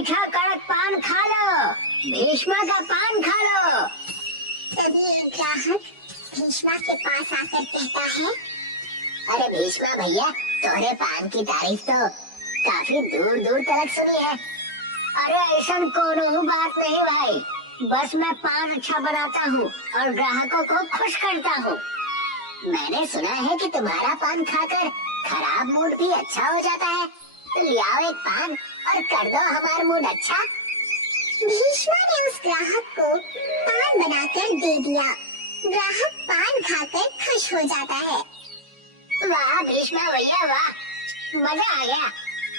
मीठा कड़क पान खा लो, भीष्मा का पान खा लो। तभी एक ग्राहक भीष्मा के पास आकर कहता है, अरे भीष्मा भैया, तुम्हारे पान की तारीफ तो काफी दूर दूर तक सुनी है। अरे ऐसा कोनो बात नहीं भाई, बस मैं पान अच्छा बनाता हूँ और ग्राहकों को खुश करता हूँ। मैंने सुना है कि तुम्हारा पान खाकर खराब मूड भी अच्छा हो जाता है, तो ले आओ एक पान और कर दो हमारा मूड अच्छा। भीष्मा ने उस ग्राहक को पान बनाकर दे दिया। ग्राहक पान खाकर खुश हो जाता है। वाह भीष्मा भैया वाह, मजा आ गया।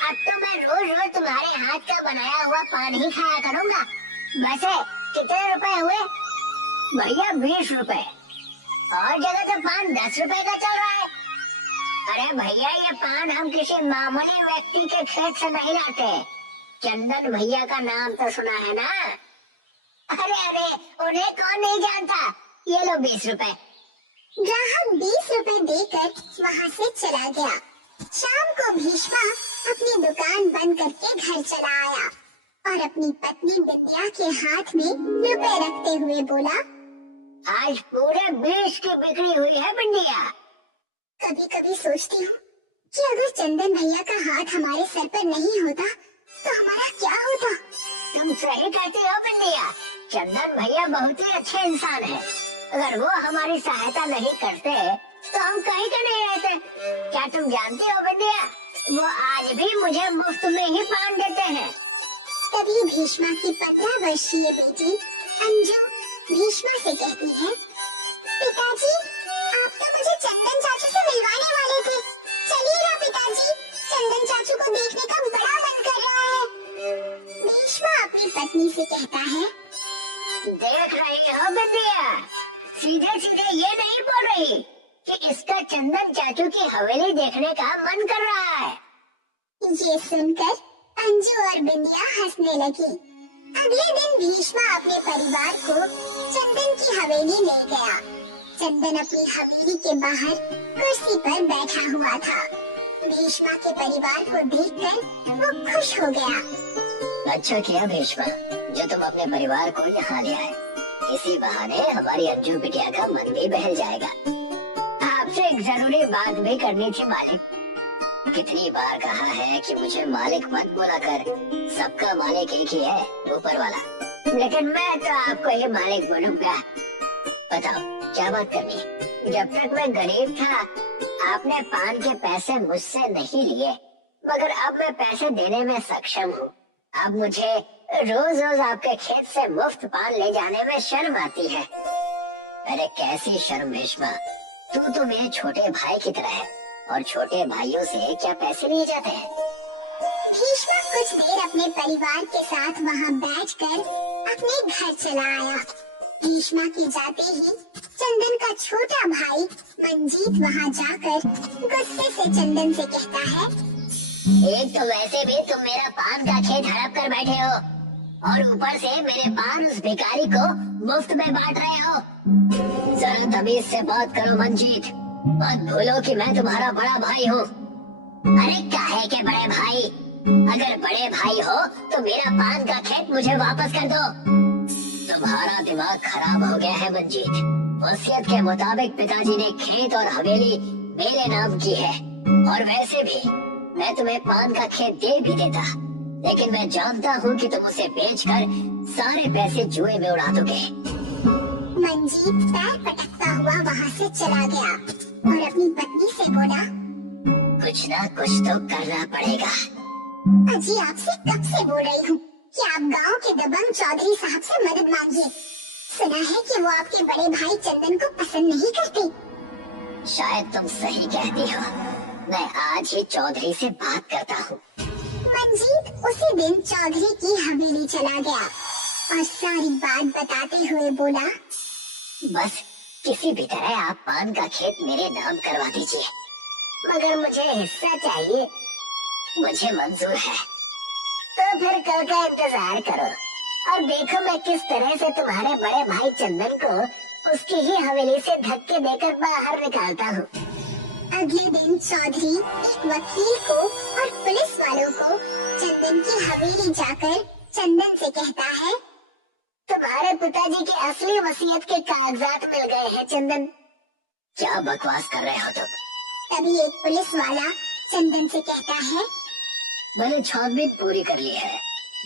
अब तो मैं रोज रोज तुम्हारे हाथ का बनाया हुआ पान ही खाया करूँगा। वैसे कितने रुपए हुए? भैया 20 रुपए, और जगह तो पान 10 रुपए का चल रहा है। अरे भैया, ये पान हम किसी मामूली व्यक्ति के खेत से नहीं लाते। चंदन भैया का नाम तो सुना है ना? अरे अरे, उन्हें कौन नहीं जानता। ये लो 20 रुपए। ग्राहक 20 रुपए देकर वहाँ से चला गया। शाम को भीष्मा अपनी दुकान बंद करके घर चला आया और अपनी पत्नी विद्या के हाथ में रुपए रखते हुए बोला, आज पूरे 20 की बिक्री हुई है बिंदिया। कभी कभी सोचती हूँ कि अगर चंदन भैया का हाथ हमारे सर पर नहीं होता तो हमारा क्या होता। तुम सही कहती हो बिंदिया, चंदन भैया बहुत ही अच्छे इंसान है। अगर वो हमारी सहायता नहीं करते तो हम कहीं का नहीं रहते। क्या तुम जानती हो बिंदिया, वो आज भी मुझे मुफ्त में ही पान देते हैं। तभी भीष्मा की 15 वर्षीय बेटी अंजू भीष्मा से कहती है, पिताजी, आप तो मुझे चंदन चाचू से मिलवाने वाले थे। चलिए ना पिताजी, चंदन चाचू को देखने का बड़ा मन कर रहा है। भीष्मा अपनी पत्नी से कहता है, देख रही हो बिंदिया, सीधे सीधे ये नहीं बोल रही कि इसका चंदन चाचू की हवेली देखने का मन कर रहा है। ये सुनकर अंजू और बिंदिया हंसने लगी। अगले दिन भीष्मा अपने परिवार को चंदन की हवेली ले गया। चंदन अपनी हवेली के बाहर कुर्सी पर बैठा हुआ था। भीष्मा के परिवार को देखकर वो खुश हो गया। अच्छा किया भीष्मा, जो तुम अपने परिवार को यहाँ ले आए। इसी बहाने हमारी अंजू बिटिया का मन भी बहल जाएगा। आपसे एक जरूरी बात भी करनी थी मालिक। कितनी बार कहा है कि मुझे मालिक मत बोला कर, सबका मालिक एक ही है, ऊपर वाला। लेकिन मैं तो आपको ही मालिक बोलूंगा। बताओ क्या बात करनी है? जब तक मैं गरीब था आपने पान के पैसे मुझसे नहीं लिए, मगर अब मैं पैसे देने में सक्षम हूँ। अब मुझे रोज रोज आपके खेत से मुफ्त पान ले जाने में शर्म आती है। अरे कैसी शर्म भीष्मा, तू तो मेरे छोटे भाई की तरह है और छोटे भाइयों से क्या पैसे लिए जाते हैं। भीष्मा कुछ देर अपने परिवार के साथ वहाँ बैठकर अपने घर चला आया। भीष्मा के जाते ही चंदन का छोटा भाई मंजीत वहाँ जाकर गुस्से से चंदन से कहता है, एक तो वैसे भी तुम मेरा पान का खेत हड़प कर बैठे हो और ऊपर से मेरे पान उस भिखारी को मुफ्त में बांट रहे हो। जरा तमीज से बात करो मंजीत, मत भूलो कि मैं तुम्हारा बड़ा भाई हूँ। अरे काहे के बड़े भाई, अगर बड़े भाई हो तो मेरा पान का खेत मुझे वापस कर दो। तुम्हारा दिमाग खराब हो गया है मंजीत। वसीयत के मुताबिक पिताजी ने खेत और हवेली मेरे नाम की है, और वैसे भी मैं तुम्हें पान का खेत दे भी देता, लेकिन मैं जानता हूँ कि तुम उसे बेचकर सारे पैसे जुए में उड़ा दोगे। मंजीत पैर पटकता हुआ वहाँ से चला गया और अपनी पत्नी से बोला, कुछ ना कुछ तो करना पड़ेगा। अजी आपसे कब से बोल रही हूँ कि आप गांव के दबंग चौधरी साहब से मदद मांगिए। सुना है कि वो आपके बड़े भाई चंदन को पसंद नहीं करते। शायद तुम सही कहती हो, मैं आज ही चौधरी से बात करता हूँ। मंजीत उसी दिन चौधरी की हवेली चला गया और सारी बात बताते हुए बोला, बस किसी भी तरह आप पान का खेत मेरे नाम करवा दीजिए, मगर मुझे हिस्सा चाहिए। मुझे मंजूर है। तो फिर कल का इंतजार करो और देखो मैं किस तरह से तुम्हारे बड़े भाई चंदन को उसकी ही हवेली से धक्के देकर बाहर निकालता हूँ। अगले दिन चौधरी एक वकील को और पुलिस वालों को चंदन की हवेली जाकर चंदन से कहता है, तुम्हारे पिताजी की असली वसीयत के कागजात मिल गए हैं चंदन। क्या बकवास कर रहे हो तुम? तभी एक पुलिस वाला चंदन से कहता है, मैंने छानबीन पूरी कर ली है।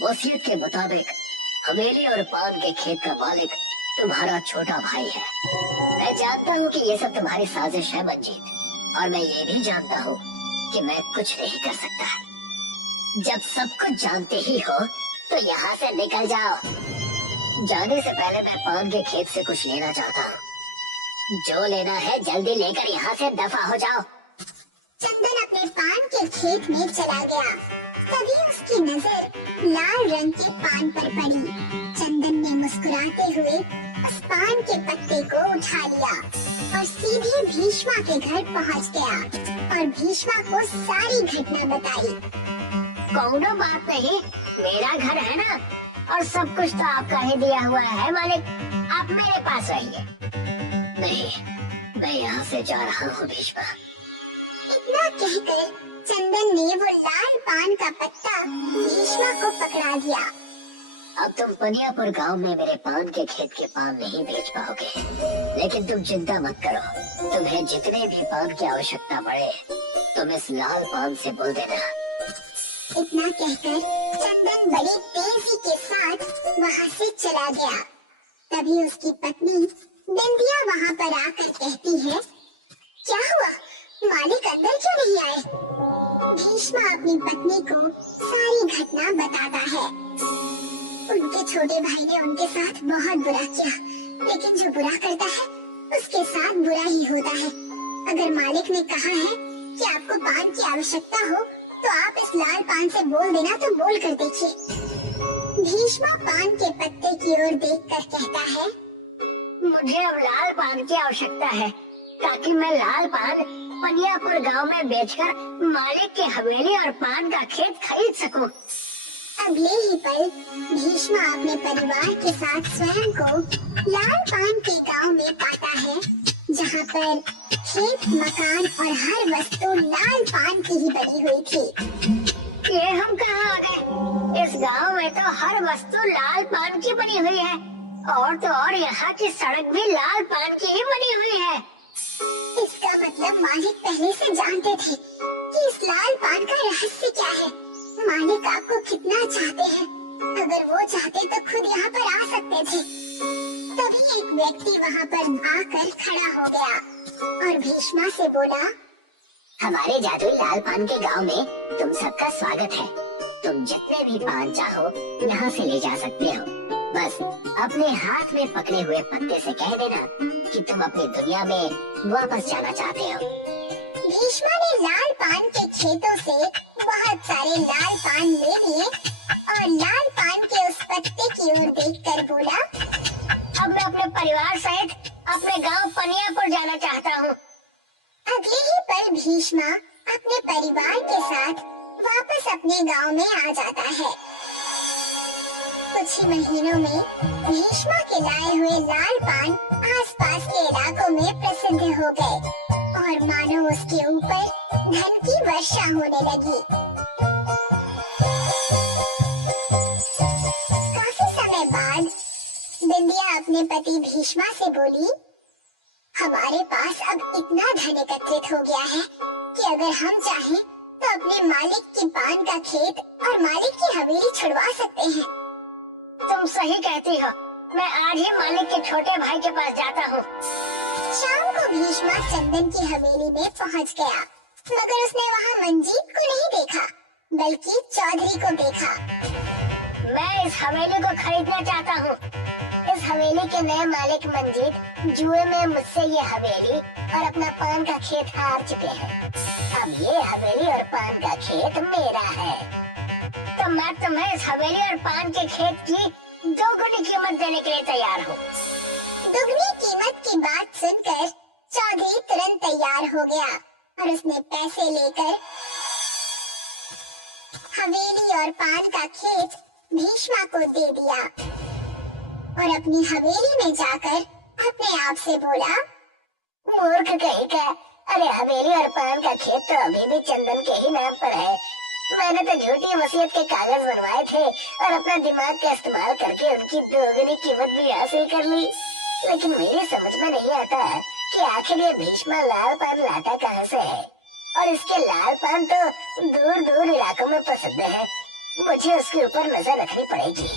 वसीयत के मुताबिक हवेली और पान के खेत का मालिक तुम्हारा छोटा भाई है। मैं जानता हूँ कि ये सब तुम्हारी साजिश है मंजीत, और मैं ये भी जानता हूँ कि मैं कुछ नहीं कर सकता। जब सब कुछ जानते ही हो तो यहाँ से निकल जाओ। जाने से पहले मैं पान के खेत से कुछ लेना चाहता हूँ। जो लेना है जल्दी लेकर यहाँ से दफा हो जाओ। चंदन अपने पान के खेत में चला गया। तभी उसकी नजर लाल रंग के पान पर पड़ी। चंदन ने मुस्कुराते हुए उस पान के पत्ते को उठा लिया और सीधे भीष्मा के घर पहुंच गया और भीष्मा को सारी घटना बताई। कौनो बात नहीं, मेरा घर है ना, और सब कुछ तो आपका ही दिया हुआ है मालिक। आप मेरे पास रहिए। नहीं, मैं यहाँ से जा रहा हूँ भीष्मा। इतना कहकर चंदन ने वो लाल पान का पत्ता भीष्मा को पकड़ा दिया। अब तुम पनियापुर गांव में मेरे पान के खेत के पान नहीं बेच पाओगे, लेकिन तुम चिंता मत करो। तुम्हें जितने भी पान की आवश्यकता पड़े तुम इस लाल पान से बोल देना। इतना कहकर चंदन बड़ी तेजी के साथ वहाँ से चला गया। तभी उसकी पत्नी बिंदिया वहाँ पर आकर कहती है, क्या हुआ, मालिक अंदर क्यों नहीं आए? भीष्मा अपनी पत्नी को सारी घटना बताता है। उनके छोटे भाई ने उनके साथ बहुत बुरा किया, लेकिन जो बुरा करता है उसके साथ बुरा ही होता है। अगर मालिक ने कहा है कि आपको पान की आवश्यकता हो तो आप इस लाल पान से बोल देना, तो बोल कर देखिए। भीष्मा पान के पत्ते की ओर देखकर कहता है, मुझे अब लाल पान की आवश्यकता है ताकि मैं लाल पान पनियापुर गांव में बेचकर मालिक की हवेली और पान का खेत खरीद सकूं। अगले ही पल भीष्मा अपने परिवार के साथ स्वयं को लाल पान के गांव में पाता है, जहां पर खेत, मकान और हर वस्तु लाल पान की ही बनी हुई थी। ये हम कहाँ आ गए? इस गांव में तो हर वस्तु लाल पान की बनी हुई है, और तो और यहाँ की सड़क भी लाल पान की ही बनी हुई है। इसका मतलब मालिक पहले से जानते थे कि इस लाल पान का रहस्य क्या है। मालिक आपको कितना चाहते हैं, अगर वो चाहते तो खुद यहाँ पर आ सकते थे। तभी एक व्यक्ति वहाँ पर आकर खड़ा हो गया और भीष्मा से बोला, हमारे जादुई लाल पान के गांव में तुम सबका स्वागत है। तुम जितने भी पान चाहो यहाँ से ले जा सकते हो। बस अपने हाथ में पकड़े हुए पत्ते से कह देना कि तुम अपनी दुनिया में वापस जाना चाहते हो। भीष्मा ने लाल पान के खेतों से बहुत सारे लाल पान ले लिए और लाल पान के उस पत्ते की ओर देखकर बोला, अब मैं अपने परिवार सहित अपने गांव पनियापुर जाना चाहता हूँ। अगले ही पल भीष्मा अपने परिवार के साथ वापस अपने गांव में आ जाता है। कुछ ही महीनों में भीष्मा के लाए हुए लाल पान आसपास के इलाकों में प्रसिद्ध हो गए और मानो उसके ऊपर धन की वर्षा होने लगी। काफी समय बाद बिंदिया अपने पति भीष्मा से बोली, हमारे पास अब इतना धन एकत्रित हो गया है कि अगर हम चाहें तो अपने मालिक की पान का खेत और मालिक की हवेली छुड़वा सकते हैं। तुम सही कहती हो, मैं आज ही मालिक के छोटे भाई के पास जाता हूँ। शाम को भीष्मा चंदन की हवेली में पहुँच गया, मगर उसने वहाँ मंजीत को नहीं देखा, बल्कि चौधरी को देखा। मैं इस हवेली को खरीदना चाहता हूँ। इस हवेली के नए मालिक मंजीत जुए में मुझसे ये हवेली और अपना पान का खेत हार चुके हैं। अब ये हवेली और पान का खेत मेरा है, तो मैं तुम्हें इस हवेली और पान के खेत की दोगुनी कीमत देने के लिए तैयार हूँ। दुगनी कीमत की बात सुनकर चौधरी तुरंत तैयार हो गया और उसने पैसे लेकर हवेली और पान का खेत भीष्मा को दे दिया और अपनी हवेली में जाकर अपने आप से बोला, मूर्ख कहीं का, अरे हवेली और पान का खेत तो अभी भी चंदन के ही नाम पर है। मैंने तो झूठी वसीयत के कागज बनवाए थे और अपना दिमाग का इस्तेमाल करके उनकी दोगुनी कीमत भी हासिल कर ली। लेकिन मेरी समझ में नहीं आता कि आखिर ये भीष्मा लाल पान लाता कहाँ से है, और इसके लाल पान तो दूर दूर इलाकों में प्रसिद्ध है। मुझे उसके ऊपर नजर रखनी पड़ेगी।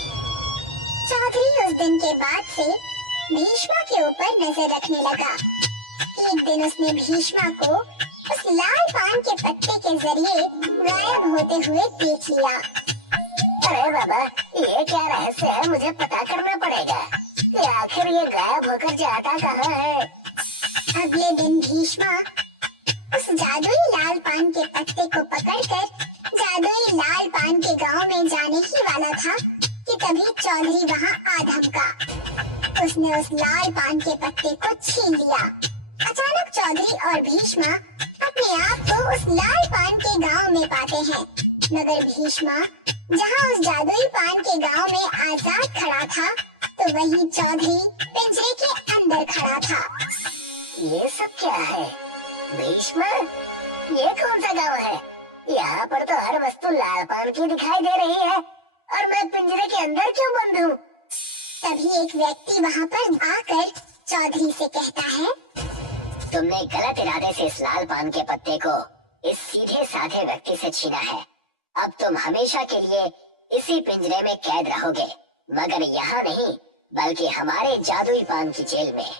चौधरी उस दिन के बाद से भीष्मा के ऊपर नजर रखने लगा। एक दिन उसने भीष्मा को उस लाल पान के पत्ते के जरिए गायब होते हुए देख लिया। अरे बाबा, ये क्या रहस्य है? मुझे पता करना पड़ेगा कि आखिर ये गायब होकर जाता कहाँ है। अगले दिन भीष्मा उस जादुई लाल पान के पत्ते को पकड़कर जादुई लाल पान के गांव में जाने ही वाला था कि तभी चौधरी वहां आ धमका। उसने उस लाल पान के पत्ते को छीन लिया। अचानक चौधरी और भीष्मा अपने आप को उस लाल पान के गांव में पाते हैं, मगर भीष्मा जहां उस जादुई पान के गांव में आजाद खड़ा था, तो वही चौधरी पिंजरे के अंदर खड़ा था। ये सब क्या है भीष्मा? ये कौन सा गाँव है? यहाँ पर तो हर वस्तु लाल पान की दिखाई दे रही है, और मैं पिंजरे के अंदर क्यों बंद हूँ? तभी एक व्यक्ति वहाँ पर आकर चौधरी से कहता है, तुमने गलत इरादे से इस लाल पान के पत्ते को इस सीधे साधे व्यक्ति से छीना है। अब तुम हमेशा के लिए इसी पिंजरे में कैद रहोगे, मगर यहाँ नहीं बल्कि हमारे जादुई पान की जेल में।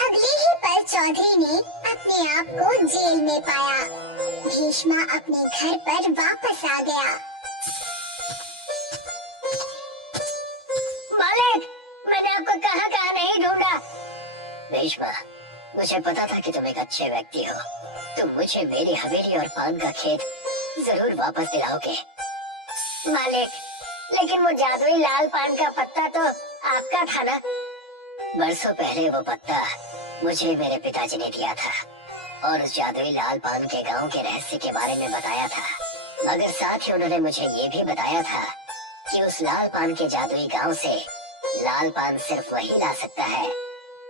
अगले ही पल चौधरी ने अपने आप को जेल में पाया। भीष्मा अपने घर पर वापस आ गया। मालिक, मैंने आपको कहाँ नहीं ढूंढा। भीष्मा, मुझे पता था कि तुम एक अच्छे व्यक्ति हो। तुम मुझे मेरी हवेली और पान का खेत जरूर वापस दिलाओगे। मालिक, लेकिन वो जादुई लाल पान का पत्ता तो आपका था ना? बरसों पहले वो पत्ता मुझे मेरे पिताजी ने दिया था, और उस जादुई लाल पान के गांव के रहस्य के बारे में बताया था। मगर साथ ही उन्होंने मुझे ये भी बताया था कि उस लाल पान के जादुई गांव से लाल पान सिर्फ वही ला सकता है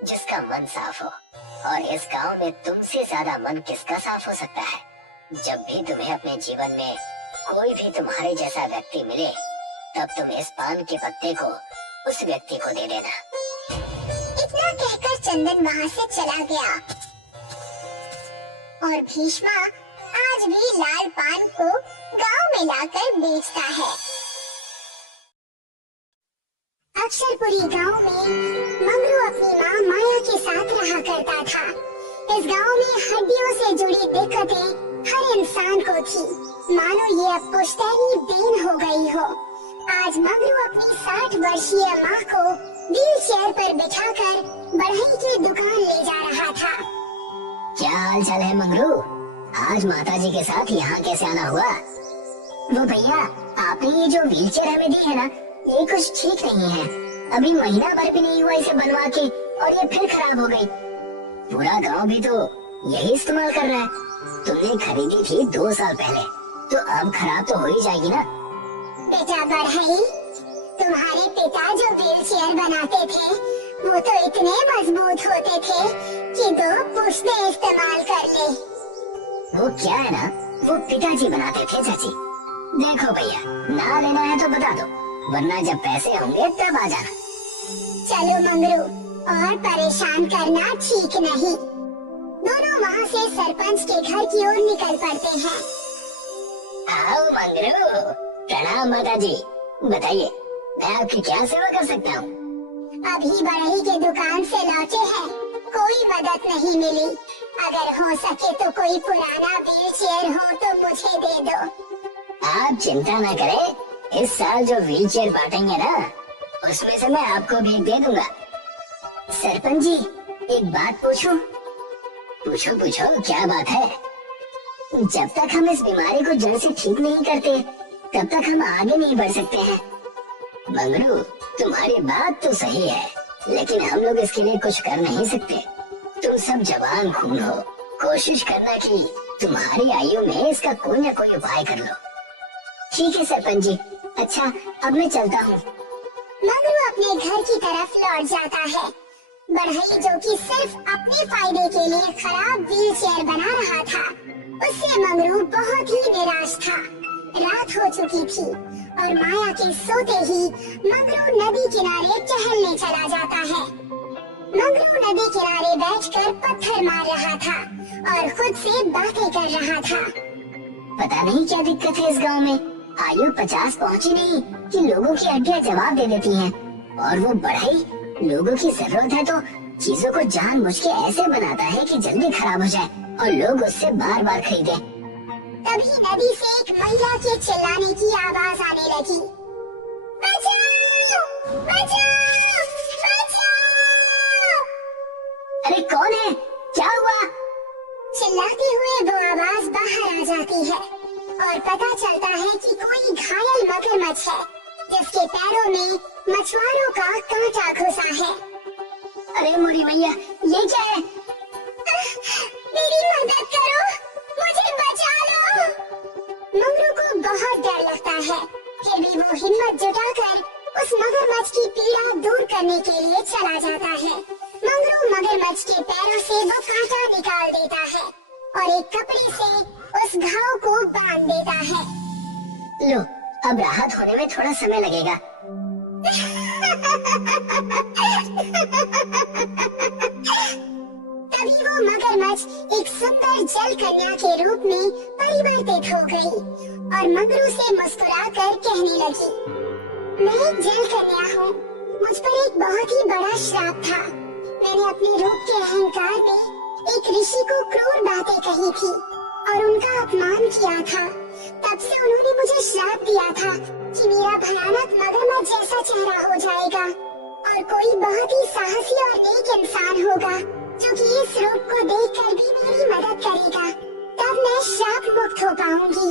जिसका मन साफ हो, और इस गांव में तुमसे ज्यादा मन किसका साफ हो सकता है? जब भी तुम्हें अपने जीवन में कोई भी तुम्हारे जैसा व्यक्ति मिले, तब तुम इस पान के पत्ते को उस व्यक्ति को दे देना। इतना कहकर चंदन वहाँ से चला गया। और भीष्मा आज भी लाल पान को गांव में लाकर बेचता है। अक्षरपुरी गांव में मंगरू अपनी माँ माया के साथ रहा करता था। इस गांव में हड्डियों से जुड़ी दिक्कतें हर इंसान को थी, मानो ये अब पुश्तैनी देन हो गई हो। आज मंगरू अपनी 60 वर्षीय माँ को व्हील चेयर पर बिठाकर बढ़ई की दुकान ले जा रहा था। क्या हाल चाल है मंगरू? आज माताजी के साथ यहाँ कैसे आना हुआ? वो भैया, आपने ये जो व्हील चेयर हमें दी है ना, ये कुछ ठीक नहीं है। अभी महीना भर भी नहीं हुआ इसे बनवा के, और ये फिर खराब हो गई। पूरा गांव भी तो यही इस्तेमाल कर रहा है। तुमने खरीदी थी 2 साल पहले, तो अब खराब तो हो ही जाएगी ना। बेटा बढ़ई, तुम्हारे पिता जो व्हील चेयर बनाते थे, वो तो इतने मजबूत होते थे कि 2 पुश्तें इस्तेमाल कर ले। वो क्या है ना, वो पिताजी बनाते थे चाची। देखो भैया, ना लेना है तो बता दो, वरना जब पैसे होंगे तब आ जाना। चलो मंगरू, और परेशान करना ठीक नहीं। दोनों वहाँ से सरपंच के घर की ओर निकल पड़ते हैं। आओ मंगरू, प्रणाम माताजी। बताइए, मैं आपकी क्या सेवा कर सकता हूँ? अभी बढ़ई के दुकान से लौटे हैं, कोई मदद नहीं मिली। अगर हो सके तो कोई पुराना व्हील चेयर हो तो मुझे दे दो। आप चिंता न करें, इस साल जो व्हील चेयर बांटेंगे ना, उसमें से मैं आपको भी दे दूंगा। सरपंच जी, एक बात पूछूं? पूछो पूछो, क्या बात है? जब तक हम इस बीमारी को जड़ से ठीक नहीं करते, तब तक हम आगे नहीं बढ़ सकते हैं। मंगरू, तुम्हारी बात तो सही है, लेकिन हम लोग इसके लिए कुछ कर नहीं सकते। तुम सब जवान खून हो, कोशिश करना कि तुम्हारी आयु में इसका कोई न कोई उपाय कर लो। ठीक है सरपंच जी, अच्छा अब मैं चलता हूँ। मंगरू अपने घर की तरफ लौट जाता है। बढ़ई जो कि सिर्फ अपने फायदे के लिए खराब व्हील चेयर बना रहा था, उससे मंगरू बहुत ही निराश था। रात हो चुकी थी और माया के सोते ही मंगरू नदी किनारे टहलने चला जाता है। मंगरू नदी किनारे बैठकर पत्थर मार रहा था और खुद से बातें कर रहा था। पता नहीं क्या दिक्कत है इस गांव में, आयु 50 पहुंची नहीं कि लोगों की हड्डियां जवाब दे देती हैं। और वो बढ़ई लोगों की जरूरत है तो चीजों को जानबूझ के ऐसे बनाता है कि जल्दी खराब हो जाए और लोग उससे बार बार खरीदे। तभी नदी से एक महिला के चिल्लाने की आवाज आने लगी। बचाओ! बचाओ! बचाओ! अरे कौन है, क्या हुआ? चिल्लाते हुए वो आवाज बाहर आ जाती है और पता चलता है कि कोई घायल मगरमच्छ है जिसके पैरों में मछुआरों का कांटा घुसा है। अरे मोरी मैया, ये क्या है? मेरी मदद करो, मुझे बचा लो। मंगरू को बहुत डर लगता है, फिर भी वो हिम्मत जुटाकर उस मगरमच्छ की पीड़ा दूर करने के लिए चला जाता है। मंगरू मगरमच्छ के पैरों से वो कांटा निकाल देता है और एक कपड़े से उस घाव को बांध देता है। लो, अब राहत होने में थोड़ा समय लगेगा। तभी वो मगरमच्छ एक सुंदर जल कन्या के रूप में परिवर्तित हो गई और मंगरू से मुस्कुराकर कहने लगी, मैं एक जल कन्या हूँ। मुझ पर एक बहुत ही बड़ा श्राप था। मैंने अपने रूप के अहंकार में एक ऋषि को क्रूर बातें कही थी और उनका अपमान किया था। तब से उन्होंने मुझे श्राप दिया था कि मेरा भयानक मगरमच्छ जैसा चेहरा हो जाएगा और कोई बहुत ही साहसी और नेक इंसान होगा जो कि इस रूप को देखकर भी मेरी मदद करेगा। तब मैं श्राप मुक्त हो पाऊंगी।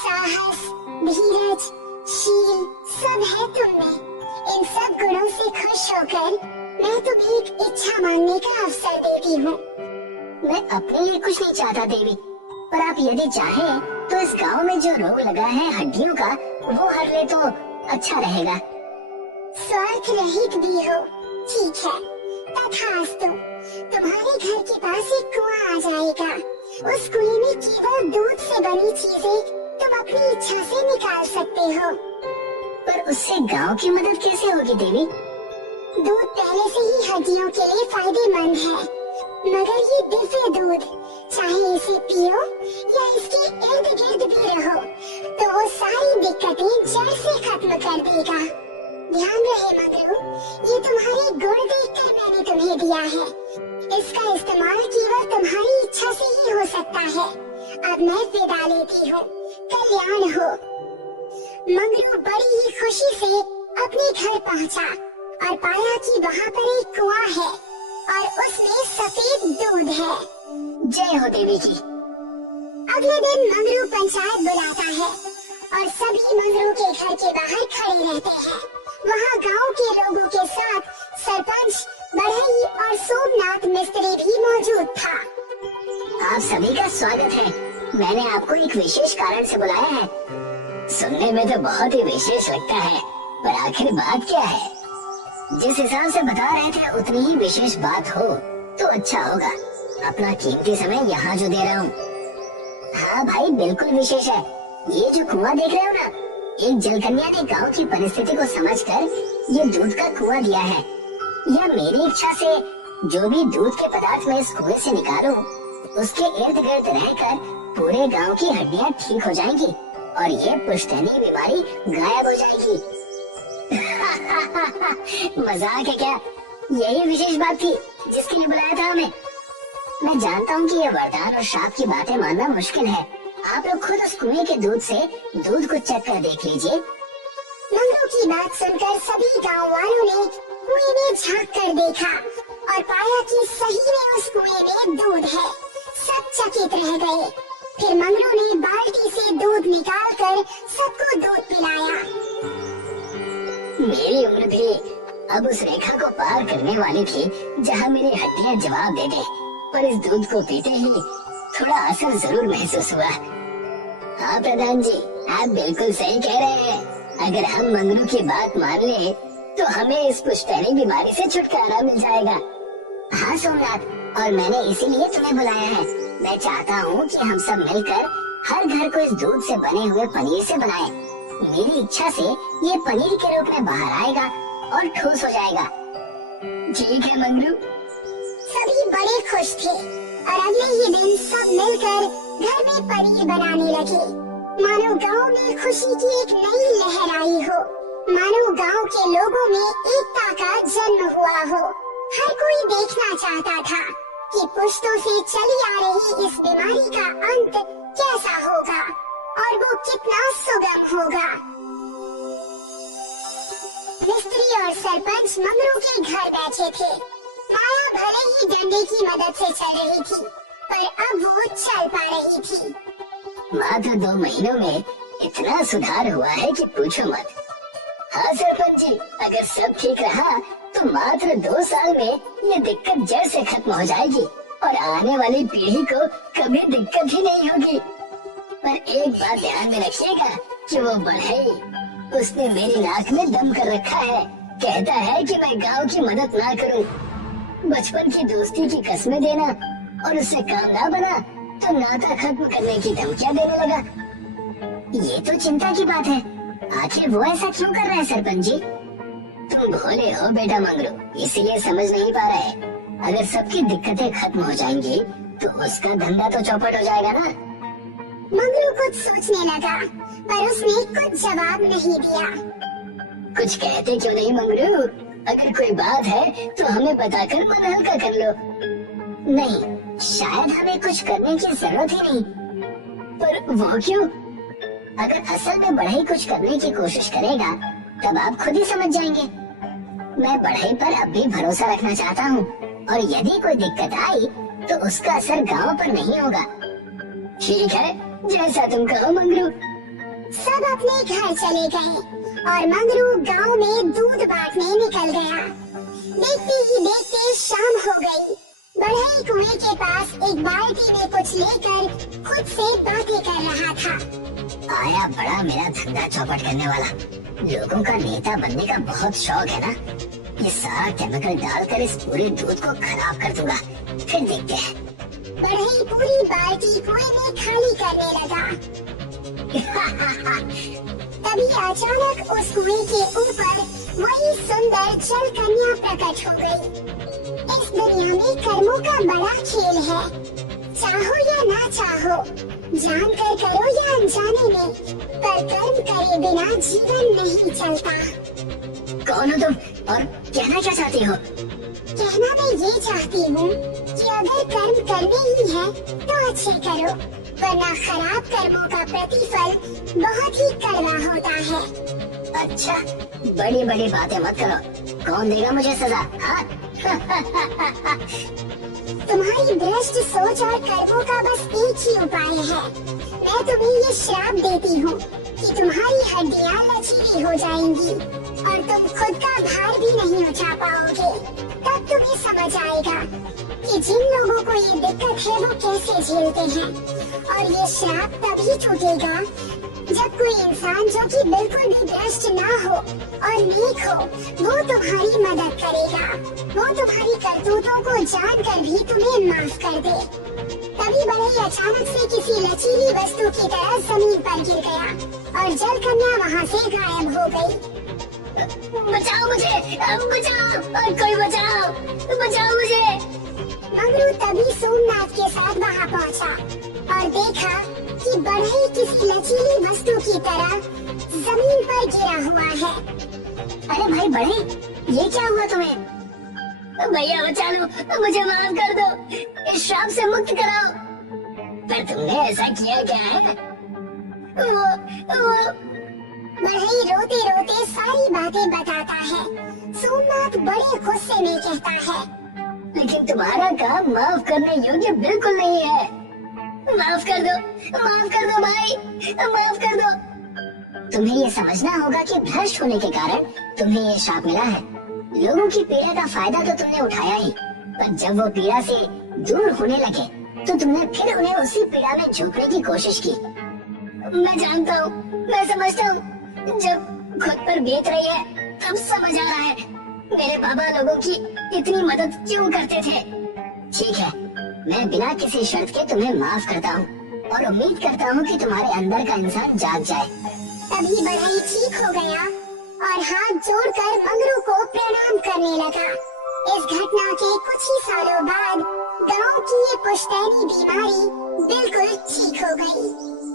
साहस, धीरज, शील सब है तुम में। इन सब गुणों से खुश होकर मैं तुम्हें एक इच्छा मांगने का अवसर देती हूँ। मैं अपने लिए कुछ नहीं चाहता देवी, पर आप यदि चाहें तो इस गांव में जो रोग लगा है हड्डियों का, वो हर ले तो अच्छा रहेगा। स्वार्थ रहित भी हो, ठीक है, तथास्तु। तुम्हारे घर के पास एक कुआं आ जाएगा। उस कुएं में केवल दूध से बनी चीजें तुम अपनी इच्छा से निकाल सकते हो। पर उससे गांव की मदद कैसे होगी देवी? दूध पहले से ही हड्डियों के लिए फायदेमंद है, मगर ये दिव्य दूध, चाहे इसे पियो या इसके इर्द गिर्द भी रहो, तो वो सारी दिक्कतें जड़ से खत्म कर देगा। ध्यान रहे मंगरू, ये तुम्हारे गुण देखकर मैंने तुम्हें दिया है। इसका इस्तेमाल केवल तुम्हारी इच्छा से ही हो सकता है। अब मैं विदा लेती हूँ, कल्याण हो। मंगरू बड़ी ही खुशी से अपने घर पहुँचा और पाया कि वहाँ पर एक कुआं है और उसमें सफेद दूध है। जय हो देवी की। अगले दिन मंगरू पंचायत बुलाता है और सभी मंगरू के घर के बाहर खड़े रहते हैं। वहाँ गांव के लोगों के साथ सरपंच, बढ़ई और सोमनाथ मिस्त्री भी मौजूद था। आप सभी का स्वागत है। मैंने आपको एक विशेष कारण से बुलाया है। सुनने में तो बहुत ही विशेष लगता है, पर आखिर बात क्या है? जिस हिसाब से बता रहे थे उतनी ही विशेष बात हो तो अच्छा होगा। अपना कीमती समय यहाँ जो दे रहा हूँ। हाँ भाई, बिल्कुल विशेष है। ये जो कुआं देख रहे हो ना, एक जलकन्या ने गांव की परिस्थिति को समझकर ये दूध का कुआं दिया है। यह मेरी इच्छा से जो भी दूध के पदार्थ मैं इस कुएं से निकालूं, उसके इर्द गिर्द रहकर पूरे गांव की हड्डियां ठीक हो जाएंगी और ये पुश्तैनी बीमारी गायब हो जाएगी। मजाक है क्या? यही विशेष बात थी जिसके लिए बुलाया था हमें। मैं जानता हूँ कि ये वरदान और श्राप की बातें मानना मुश्किल है। आप लोग खुद उस कुएं के दूध से दूध को चख कर देख लीजिए। मंगरू की बात सुनकर सभी गांव वालों ने कुएं में झांक कर देखा और पाया कि सही में उस कुएं में दूध है। सब चकित रह गए। फिर मंगरू ने बाल्टी से दूध निकालकर सबको दूध पिलाया। मेरी उम्र भी अब उस रेखा को पार करने वाली थी जहाँ मेरी हड्डियाँ जवाब दे दें, पर इस दूध को पीते ही थोड़ा असर जरूर महसूस हुआ। हाँ प्रधान जी, आप बिल्कुल सही कह रहे हैं। अगर हम मंगरू की बात मान ले तो हमें इस पुश्तैनी बीमारी से छुटकारा मिल जाएगा। हाँ सोमनाथ, और मैंने इसीलिए तुम्हें बुलाया है। मैं चाहता हूँ कि हम सब मिलकर हर घर को इस दूध से बने हुए पनीर से बनाएं। मेरी इच्छा से ये पनीर के रूप में बाहर आएगा और ठोस हो जाएगा। ठीक है मंगरू। सभी बड़े खुश थे और अगले ही दिन सब मिलकर घर में पनीर बनाने लगे। मानो गांव में खुशी की एक नई लहर आई हो, मानो गांव के लोगों में एकता का जन्म हुआ हो। हर कोई देखना चाहता था कि पुश्तों से चली आ रही इस बीमारी का अंत कैसा होगा और वो कितना सुगम होगा। मिस्त्री और सरपंच मंगरू के घर बैठे थे। माया भले ही डंडे की मदद से चल रही थी, पर अब वो चल पा रही थी। मात्र 2 महीनों में इतना सुधार हुआ है कि पूछो मत। हाँ सरपंच जी, अगर सब ठीक रहा तो मात्र 2 साल में ये दिक्कत जड़ से खत्म हो जाएगी और आने वाली पीढ़ी को कभी दिक्कत ही नहीं होगी। पर एक बात ध्यान में रखिएगा कि वो बढ़ई, उसने मेरी नाक में दम कर रखा है। कहता है कि मैं गांव की मदद ना करूं। बचपन की दोस्ती की कस्में देना और उससे काम ना बना तो नाता खत्म करने की धमकियां देने लगा। ये तो चिंता की बात है। आखिर वो ऐसा क्यों कर रहा है सरपंच जी? तुम भोले हो बेटा मंगरू, इसीलिए समझ नहीं पा रहे। अगर सबकी दिक्कतें खत्म हो जाएंगी तो उसका धंधा तो चौपट हो जाएगा ना। मंगरू कुछ सोचने लगा, पर उसने कुछ जवाब नहीं दिया। कुछ कहते क्यों नहीं मंगरू? अगर कोई बात है तो हमें बताकर मन हल्का कर लो। नहीं, शायद हमें कुछ करने की जरूरत ही नहीं। पर वो क्यों? अगर असल में बढ़ई कुछ करने की कोशिश करेगा तब आप खुद ही समझ जाएंगे। मैं बढ़ई पर अब भी भरोसा रखना चाहता हूँ और यदि कोई दिक्कत आई तो उसका असर गांव पर नहीं होगा। ठीक है, जैसा तुम कहो मंगरू। सब अपने घर चले गए और मंगरू गांव में दूध बांटने निकल गया। देखते ही देखते शाम हो गई। बढ़ई कुएं के पास एक बाल्टी में कुछ लेकर खुद से बातें कर रहा था। आया बड़ा मेरा धंधा चौपट करने वाला। लोगों का नेता बनने का बहुत शौक है ना। ये सारा केमिकल डालकर इस पूरे दूध को खराब कर दूंगा, फिर देखते हैं। बढ़ई पूरी बाल्टी कुएं में खाली करने लगा। तभी अचानक उस कुएं के ऊपर वही सुंदर जल कन्या प्रकट हो गई। इस दुनिया में कर्मों का बड़ा खेल है। चाहो या ना चाहो, जानकर करो या अनजाने में, पर कर्म करे बिना जीवन नहीं चलता। कौन हो तुम और कहना क्या चाहती हो? कहना मैं ये चाहती हूँ कि अगर कर्म करने ही है तो अच्छे करो, वरना खराब कर्मों का प्रतिफल बहुत ही कड़वा होता है। अच्छा, बड़ी बड़ी बातें मत करो। कौन देगा मुझे सजा? हाँ? तुम्हारी भ्रष्ट सोच और कर्मों का बस एक ही उपाय है। मैं तुम्हें ये श्राप देती हूँ कि तुम्हारी हड्डियाँ लचीली हो जाएंगी और तुम खुद का भार भी नहीं उठा पाओगे। तब तुम्हें समझ आएगा कि जिन लोगों को ये दिक्कत है वो कैसे झेलते हैं। और ये श्राप तभी टूटेगा जब कोई इंसान जो कि बिल्कुल भी भ्रष्ट ना हो और नेक हो, वो तुम्हारी मदद करेगा। वो तुम्हारी करतूतों को जानकर भी तुम्हें माफ कर दे। तभी बढ़ई अचानक से किसी लचीली वस्तु की तरह जमीन पर गिर गया और जल कन्या वहाँ से गायब हो गई। बचाओ मुझे, बचाओ, और कोई बचाओ, बचाओ मुझे। मंगरू तभी सोमनाथ के साथ वहाँ पहुँचा और देखा कि बढ़ई किसी लचीली वस्तु की तरह जमीन पर गिरा हुआ है। अरे भाई बढ़ई, ये क्या हुआ तुम्हें? भैया बचा लो, मुझे माफ कर दो, इस श्राप से मुक्त कराओ। पर तुमने ऐसा किया क्या है? वो बढ़ई रोते रोते सारी बातें बताता है। सोमनाथ बड़े गुस्से में कहता है, लेकिन तुम्हारा काम माफ करने योग्य बिल्कुल नहीं है। माफ कर दो भाई, माफ कर दो। तुम्हें ये समझना होगा कि भ्रष्ट होने के कारण तुम्हें ये श्राप मिला है। लोगों की पीड़ा का फायदा तो तुमने उठाया ही, पर जब वो पीड़ा से दूर होने लगे तो तुमने फिर उन्हें उसी पीड़ा में झोंकने की कोशिश की। मैं जानता हूँ, मैं समझता हूँ, जब खुद पर बीत रही है अब समझ आ रहा है मेरे बाबा लोगों की इतनी मदद क्यों करते थे। ठीक है, मैं बिना किसी शर्त के तुम्हें माफ करता हूँ और उम्मीद करता हूँ कि तुम्हारे अंदर का इंसान जाग जाए। तभी बढ़ई ठीक हो गया और हाथ जोड़कर मंगरू को प्रणाम करने लगा। इस घटना के कुछ ही सालों बाद गांव की ये पुश्तैनी बीमारी बिल्कुल ठीक हो गई।